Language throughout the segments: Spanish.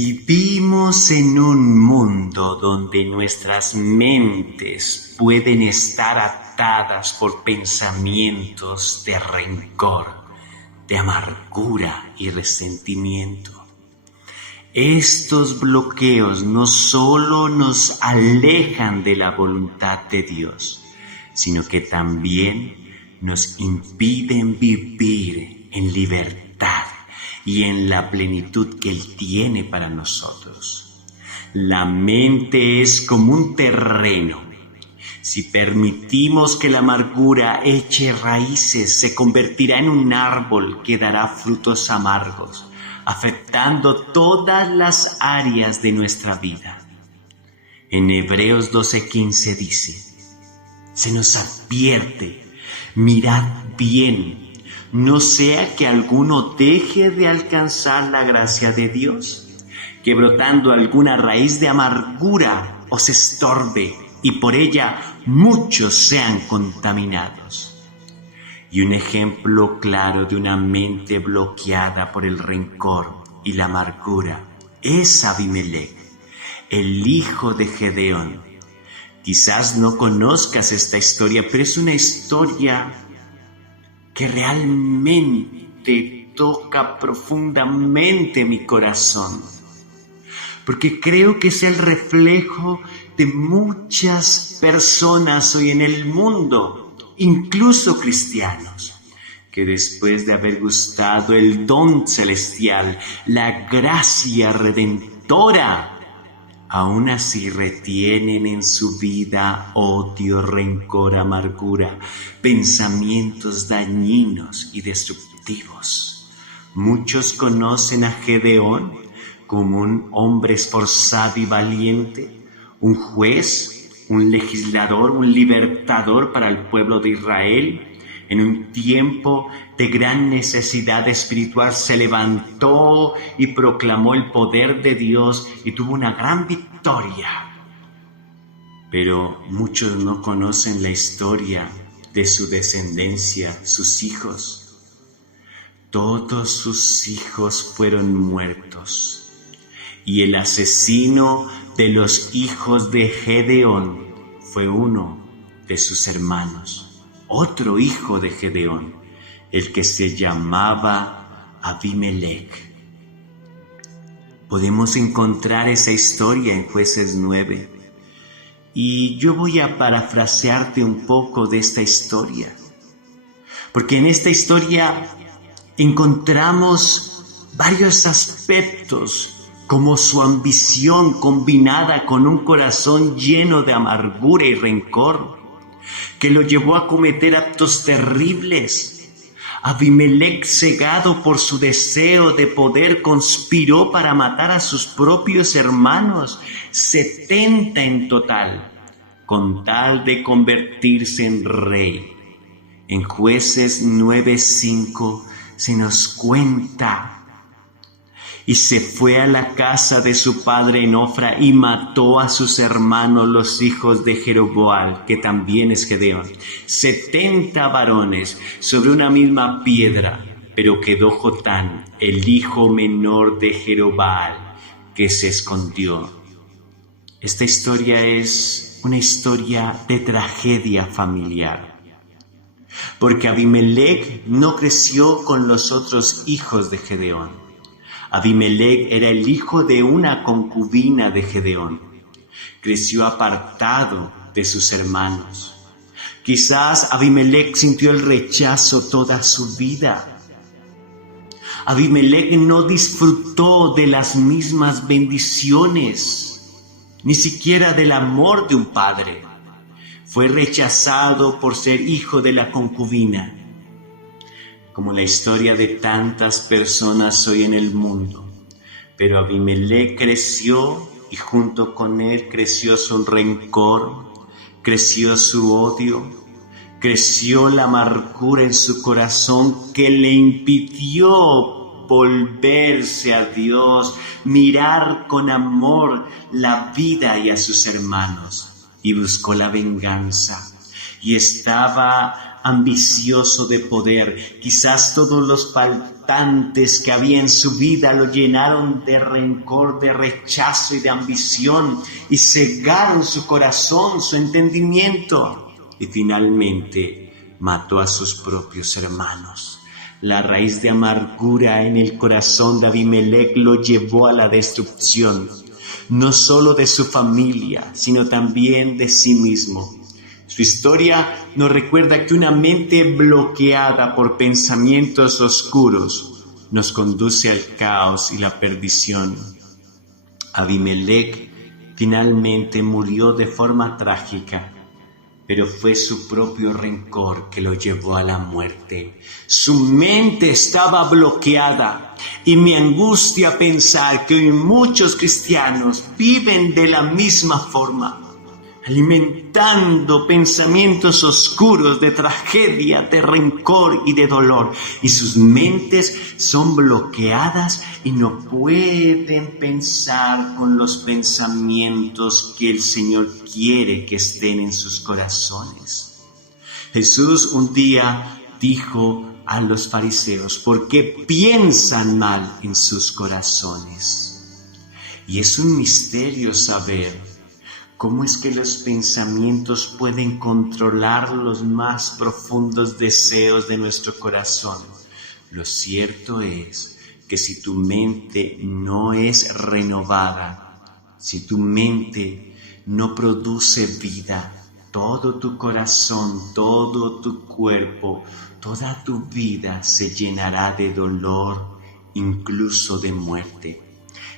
Vivimos en un mundo donde nuestras mentes pueden estar atadas por pensamientos de rencor, de amargura y resentimiento. Estos bloqueos no solo nos alejan de la voluntad de Dios, sino que también nos impiden vivir en libertad y en la plenitud que Él tiene para nosotros. La mente es como un terreno. Si permitimos que la amargura eche raíces, se convertirá en un árbol que dará frutos amargos, afectando todas las áreas de nuestra vida. En Hebreos 12:15 dice: se nos advierte, mirad bien, no sea que alguno deje de alcanzar la gracia de Dios, que brotando alguna raíz de amargura os estorbe y por ella muchos sean contaminados. Y un ejemplo claro de una mente bloqueada por el rencor y la amargura es Abimelec, el hijo de Gedeón. Quizás no conozcas esta historia, pero es una historia que realmente toca profundamente mi corazón, porque creo que es el reflejo de muchas personas hoy en el mundo, incluso cristianos, que después de haber gustado el don celestial, la gracia redentora, aún así retienen en su vida odio, rencor, amargura, pensamientos dañinos y destructivos. Muchos conocen a Gedeón como un hombre esforzado y valiente, un juez, un legislador, un libertador para el pueblo de Israel. En un tiempo de gran necesidad espiritual se levantó y proclamó el poder de Dios y tuvo una gran victoria. Pero muchos no conocen la historia de su descendencia, sus hijos. Todos sus hijos fueron muertos. Y el asesino de los hijos de Gedeón fue uno de sus hermanos. Otro hijo de Gedeón, el que se llamaba Abimelec. Podemos encontrar esa historia en Jueces 9. Y yo voy a parafrasearte un poco de esta historia. Porque en esta historia encontramos varios aspectos, como su ambición combinada con un corazón lleno de amargura y rencor, que lo llevó a cometer actos terribles. Abimelec, cegado por su deseo de poder, conspiró para matar a sus propios hermanos, 70 en total, con tal de convertirse en rey. En Jueces 9:5 se nos cuenta: y se fue a la casa de su padre en Ofra y mató a sus hermanos los hijos de Jeroboam, que también es Gedeón, 70 varones sobre una misma piedra, pero quedó Jotán, el hijo menor de Jeroboam, que se escondió. Esta historia es una historia de tragedia familiar, porque Abimelec no creció con los otros hijos de Gedeón. Abimelec era el hijo de una concubina de Gedeón. Creció apartado de sus hermanos. Quizás Abimelec sintió el rechazo toda su vida. Abimelec no disfrutó de las mismas bendiciones, ni siquiera del amor de un padre. Fue rechazado por ser hijo de la concubina. Como la historia de tantas personas hoy en el mundo. Pero Abimelec creció y junto con él creció su rencor, creció su odio, creció la amargura en su corazón que le impidió volverse a Dios, mirar con amor la vida y a sus hermanos, y buscó la venganza y estaba ambicioso de poder. Quizás todos los impactantes que había en su vida lo llenaron de rencor, de rechazo y de ambición, y cegaron su corazón, su entendimiento, y finalmente mató a sus propios hermanos. La raíz de amargura en el corazón de Abimelech lo llevó a la destrucción, no solo de su familia, sino también de sí mismo. Su historia nos recuerda que una mente bloqueada por pensamientos oscuros nos conduce al caos y la perdición. Abimelech finalmente murió de forma trágica, pero fue su propio rencor que lo llevó a la muerte. Su mente estaba bloqueada y me angustia pensar que hoy muchos cristianos viven de la misma forma, alimentando pensamientos oscuros de tragedia, de rencor y de dolor. Y sus mentes son bloqueadas y no pueden pensar con los pensamientos que el Señor quiere que estén en sus corazones. Jesús un día dijo a los fariseos: ¿por qué piensan mal en sus corazones? Y es un misterio saber ¿cómo es que los pensamientos pueden controlar los más profundos deseos de nuestro corazón? Lo cierto es que si tu mente no es renovada, si tu mente no produce vida, todo tu corazón, todo tu cuerpo, toda tu vida se llenará de dolor, incluso de muerte.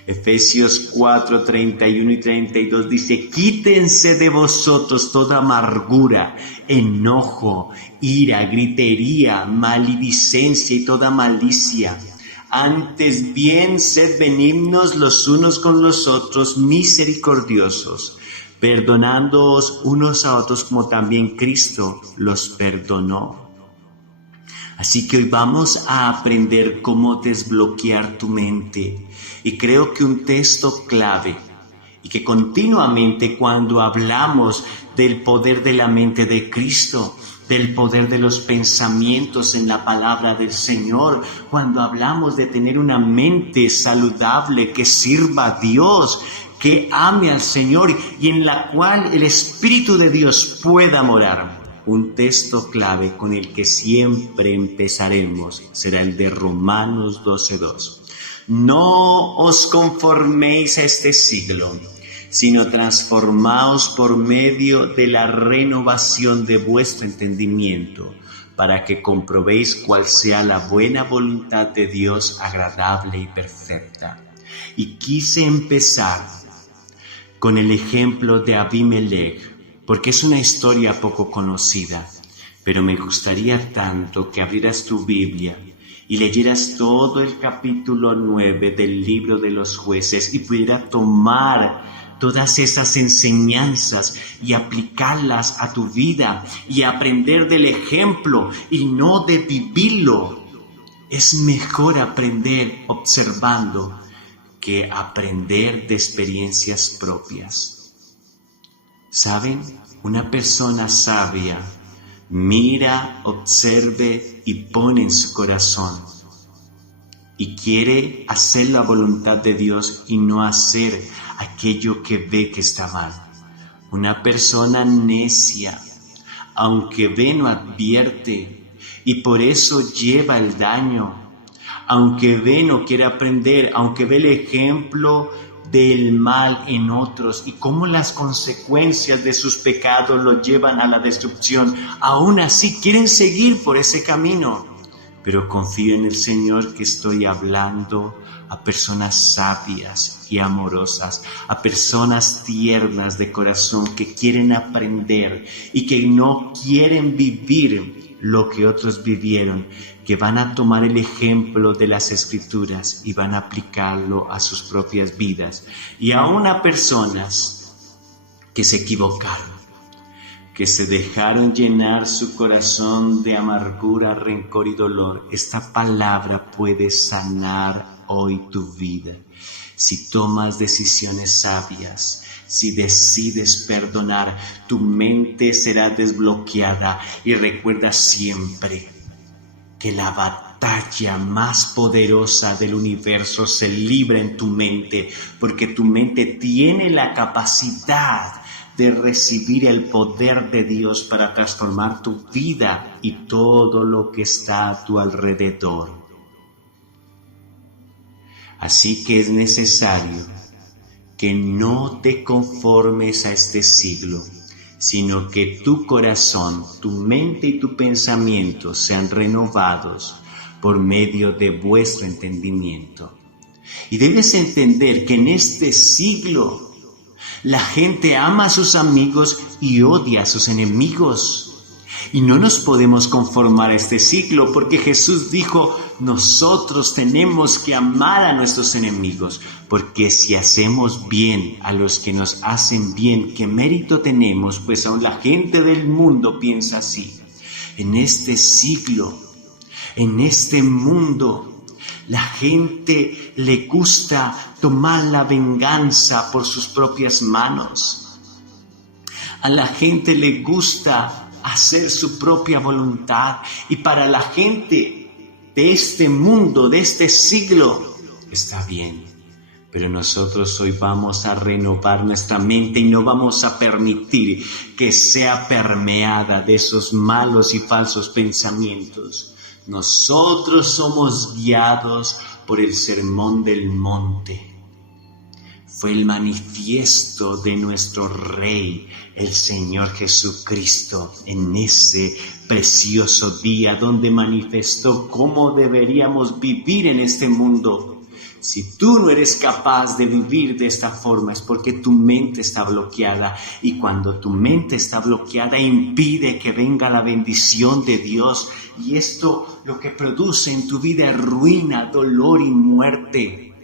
Efesios 4, 31 y 32 dice: quítense de vosotros toda amargura, enojo, ira, gritería, maledicencia y toda malicia. Antes bien, sed benignos los unos con los otros, misericordiosos, perdonándoos unos a otros como también Cristo los perdonó. Así que hoy vamos a aprender cómo desbloquear tu mente. Y creo que un texto clave, y que continuamente cuando hablamos del poder de la mente de Cristo, del poder de los pensamientos en la palabra del Señor, cuando hablamos de tener una mente saludable que sirva a Dios, que ame al Señor y en la cual el Espíritu de Dios pueda morar. Un texto clave con el que siempre empezaremos será el de Romanos 12:2. No os conforméis a este siglo, sino transformaos por medio de la renovación de vuestro entendimiento, para que comprobéis cuál sea la buena voluntad de Dios, agradable y perfecta. Y quise empezar con el ejemplo de Abimelech, porque es una historia poco conocida, pero me gustaría tanto que abrieras tu Biblia y leyeras todo el capítulo 9 del libro de los Jueces y pudieras tomar todas esas enseñanzas y aplicarlas a tu vida y aprender del ejemplo y no de vivirlo. Es mejor aprender observando que aprender de experiencias propias. ¿Saben? Una persona sabia mira, observe y pone en su corazón y quiere hacer la voluntad de Dios y no hacer aquello que ve que está mal. Una persona necia, aunque ve, no advierte y por eso lleva el daño. Aunque ve, no quiere aprender, aunque ve el ejemplo del mal en otros y cómo las consecuencias de sus pecados los llevan a la destrucción, aún así quieren seguir por ese camino. Pero confío en el Señor que estoy hablando a personas sabias y amorosas, a personas tiernas de corazón que quieren aprender y que no quieren vivir lo que otros vivieron, que van a tomar el ejemplo de las Escrituras y van a aplicarlo a sus propias vidas. Y aún a personas que se equivocaron, que se dejaron llenar su corazón de amargura, rencor y dolor. Esta palabra puede sanar hoy tu vida. Si tomas decisiones sabias, si decides perdonar, tu mente será desbloqueada. Y recuerda siempre que la batalla más poderosa del universo se libra en tu mente, porque tu mente tiene la capacidad de recibir el poder de Dios para transformar tu vida y todo lo que está a tu alrededor. Así que es necesario que no te conformes a este siglo, sino que tu corazón, tu mente y tu pensamiento sean renovados por medio de vuestro entendimiento. Y debes entender que en este siglo la gente ama a sus amigos y odia a sus enemigos. Y no nos podemos conformar a este siglo, porque Jesús dijo, nosotros tenemos que amar a nuestros enemigos, porque si hacemos bien a los que nos hacen bien, ¿qué mérito tenemos? Pues aún la gente del mundo piensa así. En este siglo, en este mundo, la gente le gusta tomar la venganza por sus propias manos. A la gente le gusta hacer su propia voluntad, y para la gente de este mundo, de este siglo, está bien. Pero nosotros hoy vamos a renovar nuestra mente y no vamos a permitir que sea permeada de esos malos y falsos pensamientos. Nosotros somos guiados por el Sermón del Monte. Fue el manifiesto de nuestro Rey, el Señor Jesucristo, en ese precioso día donde manifestó cómo deberíamos vivir en este mundo. Si tú no eres capaz de vivir de esta forma es porque tu mente está bloqueada, y cuando tu mente está bloqueada impide que venga la bendición de Dios, y esto lo que produce en tu vida es ruina, dolor y muerte.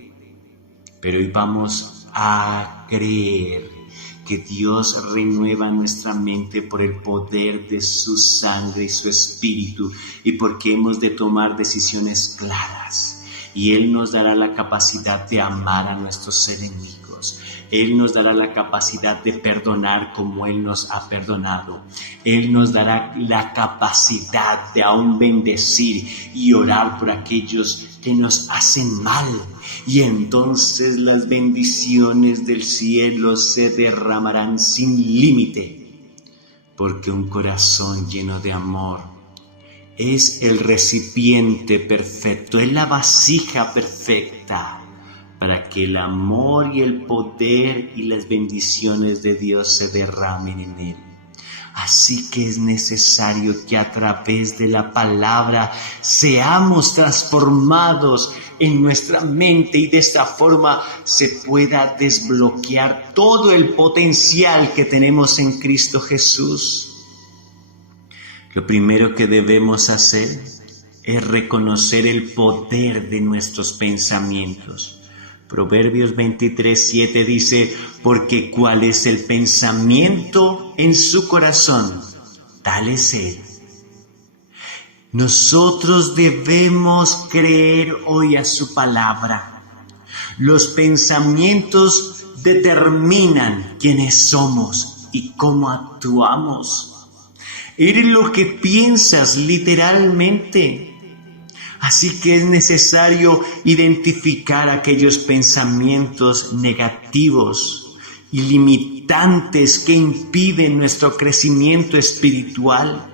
Pero hoy vamos a creer que Dios renueva nuestra mente por el poder de su sangre y su espíritu, y porque hemos de tomar decisiones claras, y Él nos dará la capacidad de amar a nuestros enemigos. Él nos dará la capacidad de perdonar como Él nos ha perdonado. Él nos dará la capacidad de aún bendecir y orar por aquellos que nos hacen mal. Y entonces las bendiciones del cielo se derramarán sin límite, porque un corazón lleno de amor es el recipiente perfecto, es la vasija perfecta para que el amor y el poder y las bendiciones de Dios se derramen en él. Así que es necesario que a través de la palabra seamos transformados en nuestra mente, y de esta forma se pueda desbloquear todo el potencial que tenemos en Cristo Jesús. Lo primero que debemos hacer es reconocer el poder de nuestros pensamientos. Proverbios 23:7 dice, porque cuál es el pensamiento en su corazón, tal es él. Nosotros debemos creer hoy a su palabra. Los pensamientos determinan quiénes somos y cómo actuamos. Eres lo que piensas literalmente. Así que es necesario identificar aquellos pensamientos negativos y limitantes que impiden nuestro crecimiento espiritual.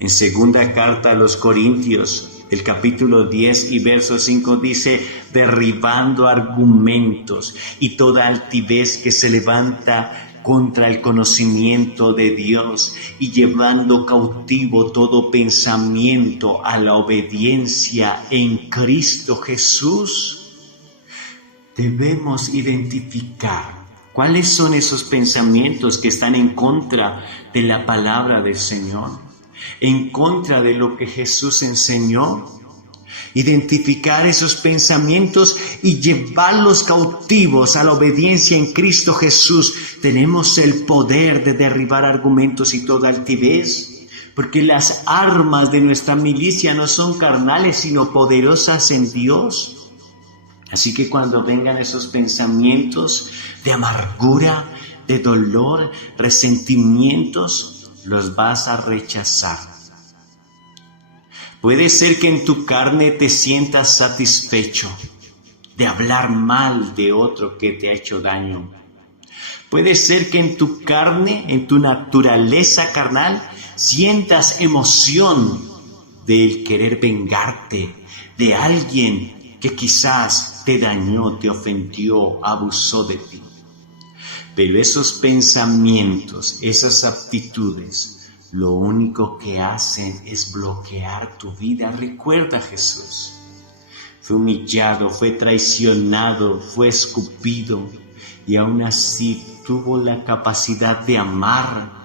En segunda carta a los Corintios, el capítulo 10 y verso 5 dice, derribando argumentos y toda altivez que se levanta contra el conocimiento de Dios, y llevando cautivo todo pensamiento a la obediencia en Cristo Jesús. Debemos identificar cuáles son esos pensamientos que están en contra de la palabra del Señor, en contra de lo que Jesús enseñó. Identificar esos pensamientos y llevarlos cautivos a la obediencia en Cristo Jesús. Tenemos el poder de derribar argumentos y toda altivez, porque las armas de nuestra milicia no son carnales, sino poderosas en Dios. Así que cuando vengan esos pensamientos de amargura, de dolor, resentimientos, los vas a rechazar. Puede ser que en tu carne te sientas satisfecho de hablar mal de otro que te ha hecho daño. Puede ser que en tu carne, en tu naturaleza carnal, sientas emoción del querer vengarte de alguien que quizás te dañó, te ofendió, abusó de ti. Pero esos pensamientos, esas actitudes, lo único que hacen es bloquear tu vida. Recuerda, Jesús fue humillado, fue traicionado, fue escupido y aún así tuvo la capacidad de amar.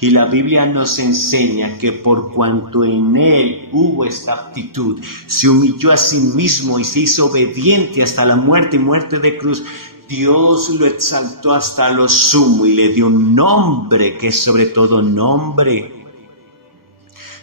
Y la Biblia nos enseña que por cuanto en Él hubo esta actitud, se humilló a sí mismo y se hizo obediente hasta la muerte y muerte de cruz. Dios lo exaltó hasta lo sumo y le dio un nombre que es sobre todo nombre.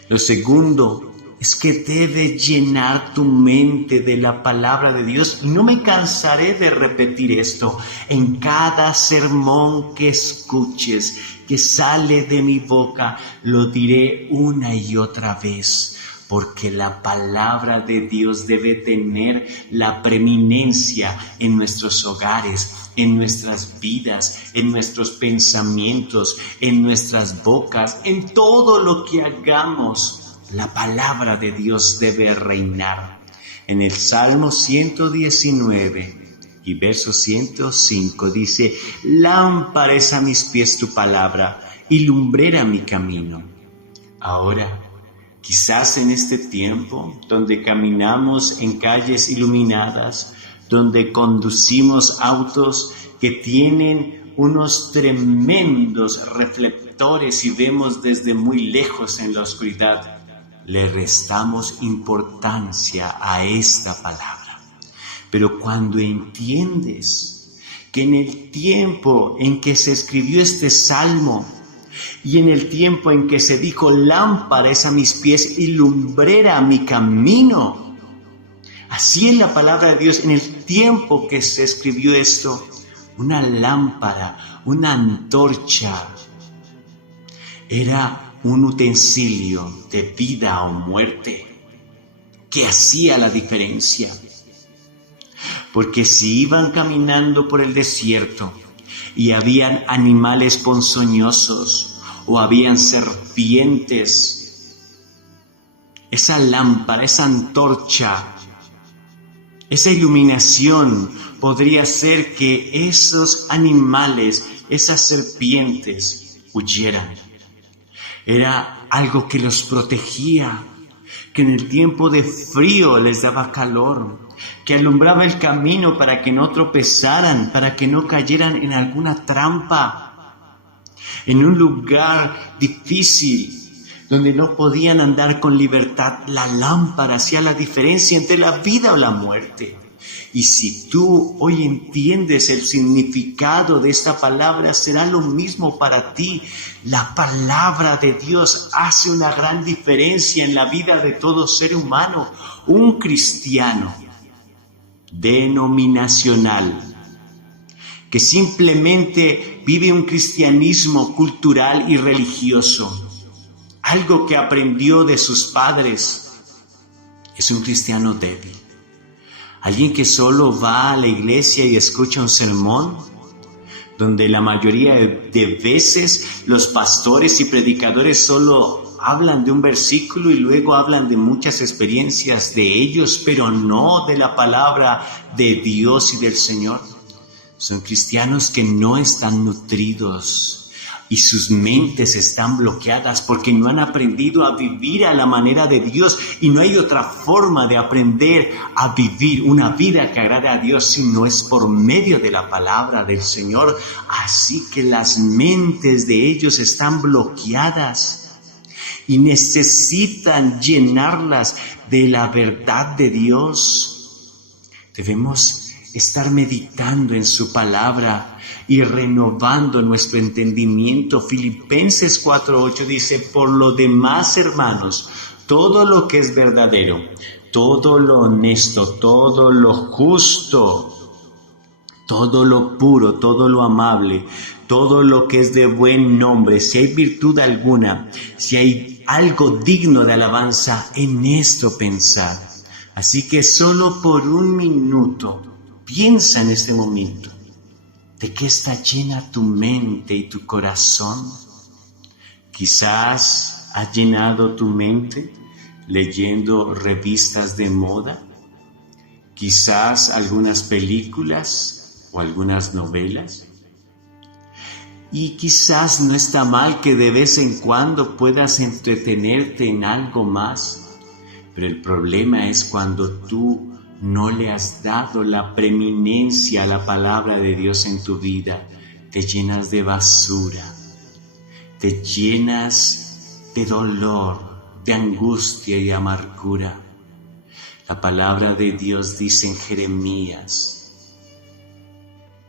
Lo segundo es que debe llenar tu mente de la palabra de Dios. Y no me cansaré de repetir esto en cada sermón que escuches, que sale de mi boca, lo diré una y otra vez. Porque la palabra de Dios debe tener la preeminencia en nuestros hogares, en nuestras vidas, en nuestros pensamientos, en nuestras bocas, en todo lo que hagamos. La palabra de Dios debe reinar. En el Salmo 119 y verso 105 dice: lámpara es a mis pies tu palabra y lumbrera mi camino. Ahora, quizás en este tiempo donde caminamos en calles iluminadas, donde conducimos autos que tienen unos tremendos reflectores y vemos desde muy lejos en la oscuridad, le restamos importancia a esta palabra. Pero cuando entiendes que en el tiempo en que se escribió este salmo y en el tiempo en que se dijo lámpara es a mis pies y lumbrera a mi camino, así en la palabra de Dios, en el tiempo que se escribió esto, una lámpara, una antorcha, era un utensilio de vida o muerte que hacía la diferencia. Porque si iban caminando por el desierto y habían animales ponzoñosos o habían serpientes, esa lámpara, esa antorcha, esa iluminación podría hacer que esos animales, esas serpientes, huyeran. Era algo que los protegía, que en el tiempo de frío les daba calor, que alumbraba el camino para que no tropezaran, para que no cayeran en alguna trampa, en un lugar difícil donde no podían andar con libertad. La lámpara hacía la diferencia entre la vida o la muerte. Y si tú hoy entiendes el significado de esta palabra, será lo mismo para ti. La palabra de Dios hace una gran diferencia en la vida de todo ser humano. Un cristiano denominacional que simplemente vive un cristianismo cultural y religioso, algo que aprendió de sus padres, es un cristiano débil. Alguien que solo va a la iglesia y escucha un sermón, donde la mayoría de veces los pastores y predicadores solo hablan de un versículo y luego hablan de muchas experiencias de ellos, pero no de la palabra de Dios y del Señor. Son cristianos que no están nutridos y sus mentes están bloqueadas porque no han aprendido a vivir a la manera de Dios, y no hay otra forma de aprender a vivir una vida que agrade a Dios si no es por medio de la palabra del Señor. Así que las mentes de ellos están bloqueadas y necesitan llenarlas de la verdad de Dios. Debemos estar meditando en su palabra y renovando nuestro entendimiento. Filipenses 4:8 dice: por lo demás, hermanos, todo lo que es verdadero, todo lo honesto, todo lo justo, todo lo puro, todo lo amable, todo lo que es de buen nombre, si hay virtud alguna, si hay algo digno de alabanza, en esto pensad. Así que solo por un minuto, piensa en este momento, ¿de qué está llena tu mente y tu corazón? Quizás has llenado tu mente leyendo revistas de moda, quizás algunas películas o algunas novelas. Y quizás no está mal que de vez en cuando puedas entretenerte en algo más, pero el problema es cuando tú no le has dado la preeminencia a la palabra de Dios en tu vida. Te llenas de basura, te llenas de dolor, de angustia y amargura. La palabra de Dios dice en Jeremías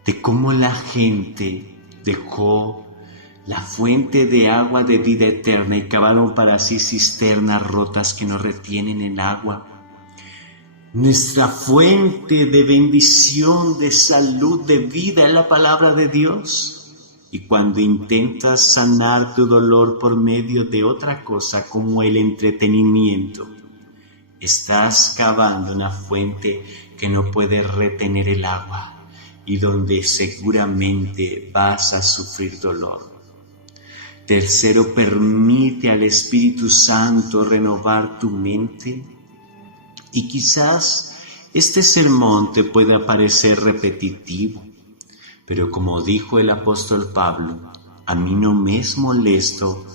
de cómo la gente dejó la fuente de agua de vida eterna y cavaron para sí cisternas rotas que no retienen el agua. Nuestra fuente de bendición, de salud, de vida es la palabra de Dios. Y cuando intentas sanar tu dolor por medio de otra cosa como el entretenimiento, estás cavando una fuente que no puede retener el agua y donde seguramente vas a sufrir dolor. Tercero, permite al Espíritu Santo renovar tu mente. Y quizás este sermón te pueda parecer repetitivo, pero como dijo el apóstol Pablo, a mí no me es molesto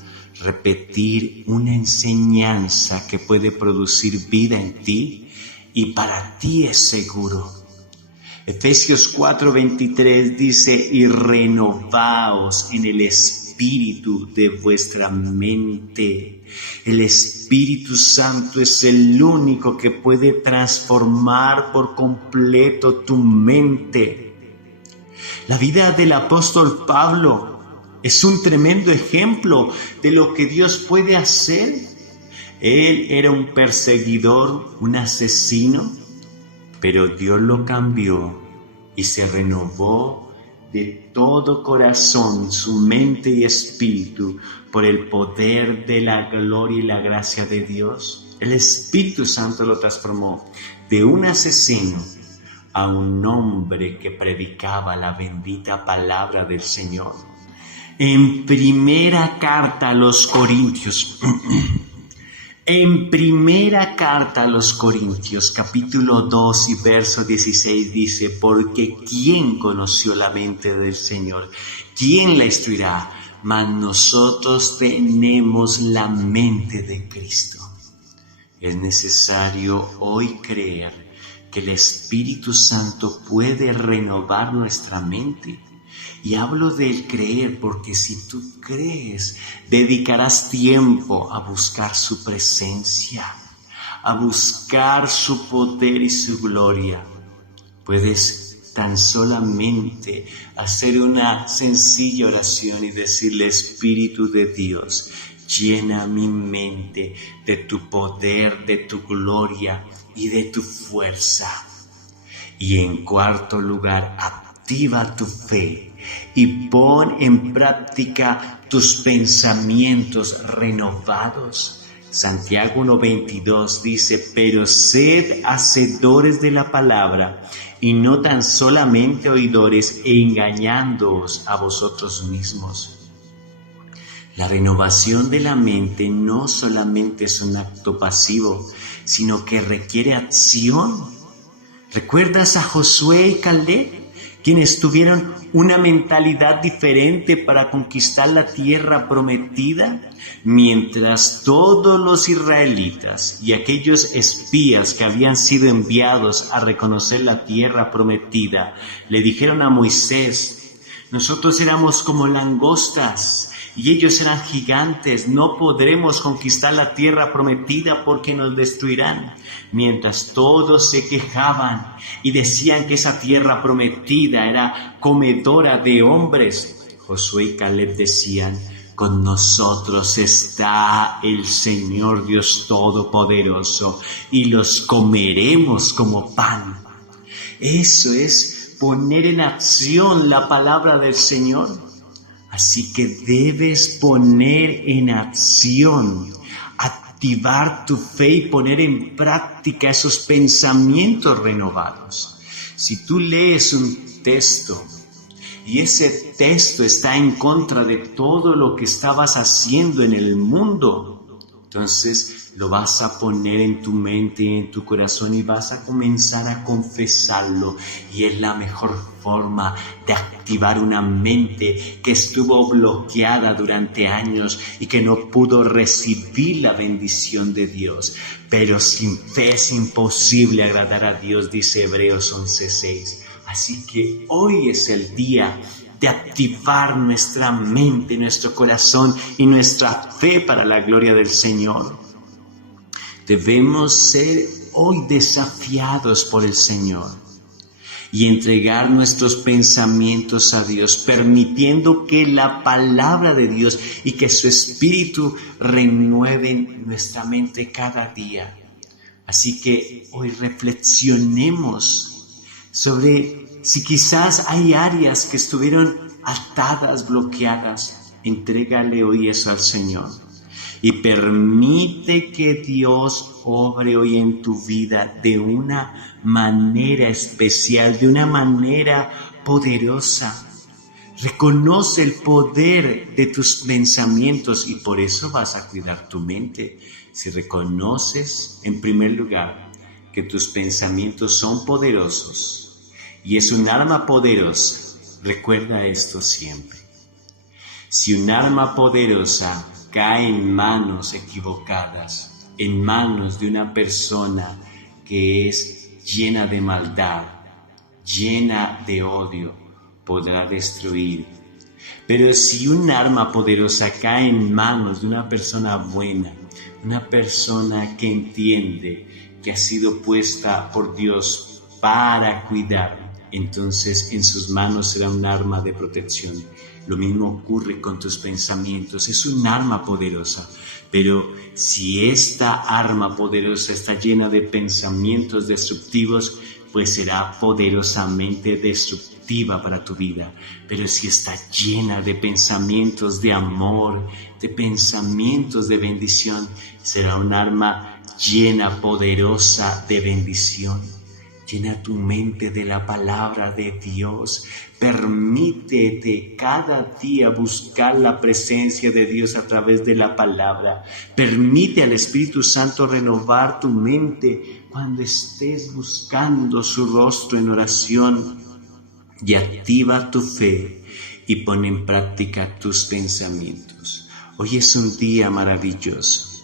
repetir una enseñanza que puede producir vida en ti y para ti es seguro. Efesios 4:23 dice, y renovaos en el espíritu de vuestra mente. El Espíritu Santo es el único que puede transformar por completo tu mente. La vida del apóstol Pablo es un tremendo ejemplo de lo que Dios puede hacer. Él era un perseguidor, un asesino, pero Dios lo cambió y se renovó de todo corazón su mente y espíritu por el poder de la gloria y la gracia de Dios. El Espíritu Santo lo transformó de un asesino a un hombre que predicaba la bendita palabra del Señor. En primera carta a los Corintios, capítulo 2 y verso 16 dice, porque ¿quién conoció la mente del Señor? ¿Quién la instruirá? Mas nosotros tenemos la mente de Cristo. Es necesario hoy creer que el Espíritu Santo puede renovar nuestra mente. Y hablo del creer porque si tú crees, dedicarás tiempo a buscar su presencia, a buscar su poder y su gloria. Puedes tan solamente hacer una sencilla oración y decirle, Espíritu de Dios, llena mi mente de tu poder, de tu gloria y de tu fuerza. Y en cuarto lugar, activa tu fe y pon en práctica tus pensamientos renovados. Santiago 1:22 dice, pero sed hacedores de la palabra y no tan solamente oidores, engañándoos a vosotros mismos. La renovación de la mente no solamente es un acto pasivo, sino que requiere acción. ¿Recuerdas a Josué y Caleb? Quienes tuvieron una mentalidad diferente para conquistar la tierra prometida, mientras todos los israelitas y aquellos espías que habían sido enviados a reconocer la tierra prometida, le dijeron a Moisés, nosotros éramos como langostas y ellos eran gigantes, no podremos conquistar la tierra prometida porque nos destruirán. Mientras todos se quejaban y decían que esa tierra prometida era comedora de hombres, Josué y Caleb decían, con nosotros está el Señor Dios Todopoderoso y los comeremos como pan. Eso es poner en acción la palabra del Señor. Así que debes poner en acción, activar tu fe y poner en práctica esos pensamientos renovados. Si tú lees un texto y ese texto está en contra de todo lo que estabas haciendo en el mundo, entonces lo vas a poner en tu mente y en tu corazón y vas a comenzar a confesarlo. Y es la mejor forma de activar una mente que estuvo bloqueada durante años y que no pudo recibir la bendición de Dios. Pero sin fe es imposible agradar a Dios, dice Hebreos 11:6. Así que hoy es el día de activar nuestra mente, nuestro corazón y nuestra fe para la gloria del Señor. Debemos ser hoy desafiados por el Señor y entregar nuestros pensamientos a Dios, permitiendo que la palabra de Dios y que su Espíritu renueven nuestra mente cada día. Así que hoy reflexionemos sobre si quizás hay áreas que estuvieron atadas, bloqueadas. Entrégale hoy eso al Señor y permite que Dios obre hoy en tu vida de una manera especial, de una manera poderosa. Reconoce el poder de tus pensamientos y por eso vas a cuidar tu mente. Si reconoces, en primer lugar, que tus pensamientos son poderosos y es un arma poderosa, recuerda esto siempre. Si un arma poderosa cae en manos equivocadas, en manos de una persona que es llena de maldad, llena de odio, podrá destruir. Pero si un arma poderosa cae en manos de una persona buena, una persona que entiende que ha sido puesta por Dios para cuidar, entonces en sus manos será un arma de protección. Lo mismo ocurre con tus pensamientos, es un arma poderosa. Pero si esta arma poderosa está llena de pensamientos destructivos, pues será poderosamente destructiva para tu vida. Pero si está llena de pensamientos de amor, de pensamientos de bendición, será un arma llena, poderosa de bendición. Llena tu mente de la palabra de Dios. Permítete cada día buscar la presencia de Dios a través de la palabra. Permite al Espíritu Santo renovar tu mente cuando estés buscando su rostro en oración. Y activa tu fe y pon en práctica tus pensamientos. Hoy es un día maravilloso,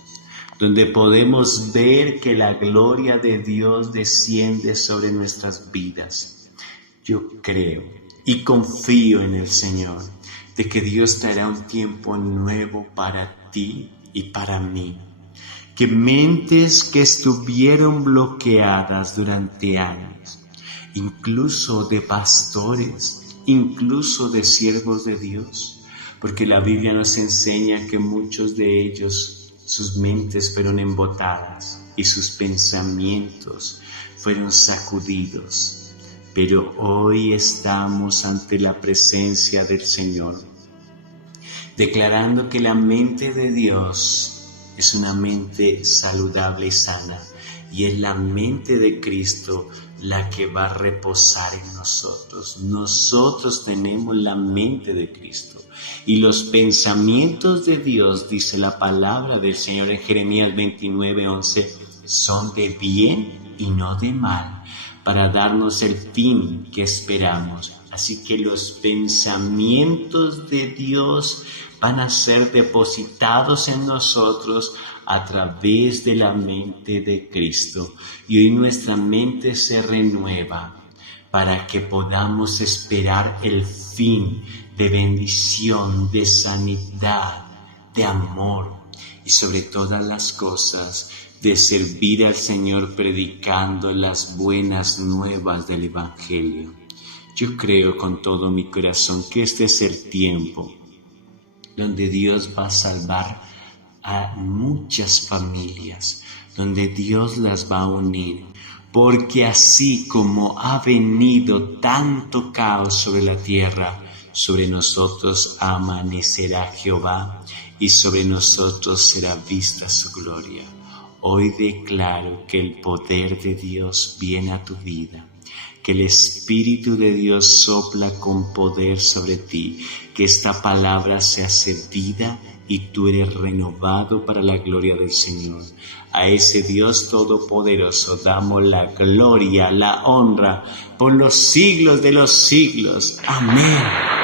donde podemos ver que la gloria de Dios desciende sobre nuestras vidas. Yo creo y confío en el Señor, de que Dios traerá un tiempo nuevo para ti y para mí. Que mentes que estuvieron bloqueadas durante años, incluso de pastores, incluso de siervos de Dios, porque la Biblia nos enseña que muchos de ellos, sus mentes fueron embotadas y sus pensamientos fueron sacudidos. Pero hoy estamos ante la presencia del Señor, declarando que la mente de Dios es una mente saludable y sana, y es la mente de Cristo la que va a reposar en nosotros. Nosotros tenemos la mente de Cristo. Y los pensamientos de Dios, dice la palabra del Señor en Jeremías 29:11, son de bien y no de mal, para darnos el fin que esperamos. Así que los pensamientos de Dios van a ser depositados en nosotros a través de la mente de Cristo. Y hoy nuestra mente se renueva para que podamos esperar el fin de bendición, de sanidad, de amor y sobre todas las cosas de servir al Señor predicando las buenas nuevas del Evangelio. Yo creo con todo mi corazón que este es el tiempo donde Dios va a salvar a muchas familias, donde Dios las va a unir, porque así como ha venido tanto caos sobre la tierra, sobre nosotros amanecerá Jehová y sobre nosotros será vista su gloria. Hoy declaro que el poder de Dios viene a tu vida, que el Espíritu de Dios sopla con poder sobre ti, que esta palabra se hace vida y tú eres renovado para la gloria del Señor. A ese Dios todopoderoso damos la gloria, la honra por los siglos de los siglos. Amén.